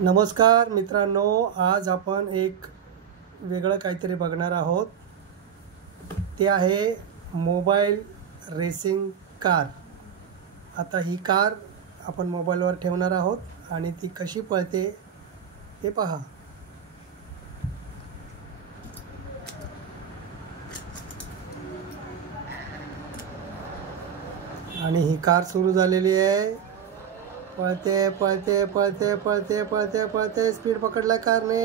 नमस्कार मित्रांनो, आज आपण एक वेगळं काहीतरी बघणार आहोत। ते आहे मोबाईल रेसिंग कार। आता ही कार आपण मोबाईलवर ठेवणार आहोत आणि ती कशी पळते ते पहा। आणि ही कार सुरू झालेली आहे। पळते पळते पळते पळते पळते पळते स्पीड पकडला कारने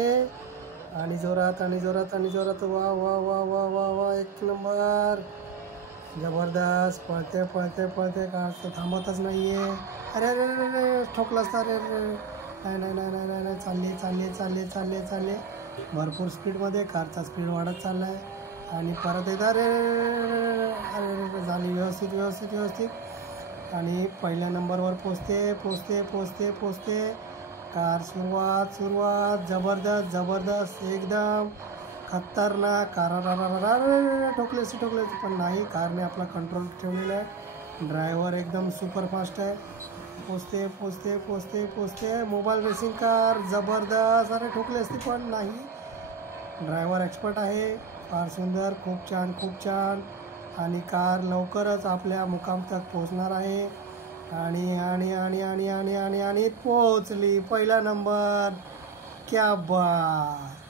आणि जोरात आणि जोरात आणि जोरात। वा वा वा वा वा वा, एक नंबर, जबरदस्त। पळते पळते पळते, कार तर थांबतच नाही आहे। अरे अरे अरे, ठोकलास तर? अरे नाही नाही नाही नाही नाही, चालले चालले चालले चालले चालले भरपूर स्पीडमध्ये। कारचा स्पीड वाढत चालला आहे आणि परत एकदा अरे अरे झाली व्यवस्थित व्यवस्थित व्यवस्थित आणि पहिल्या नंबरवर पोचते पोचते पोचते पोचते। कार सुरुवात सुरुवात जबरदस्त जबरदस्त, एकदम खतरनाक। कार ठोकलेसी ठोकलेसी, पण नाही, कारने आपला कंट्रोल ठेवलेला आहे। ड्रायव्हर एकदम सुपरफास्ट आहे। पोचते पोचते पोचते पोचते। मोबाईल रेसिंग कार जबरदस्त। अरे ठोकली असती पण नाही, ड्रायव्हर एक्सपर्ट आहे। फार सुंदर, खूप छान खूप छान। आणि कार लवकरच आपल्या मुकाम तक पोहोचणार आहे। आणि आणि आणि आणि आणि आणि आणि पोहोचली, पहिला नंबर, क्या बात।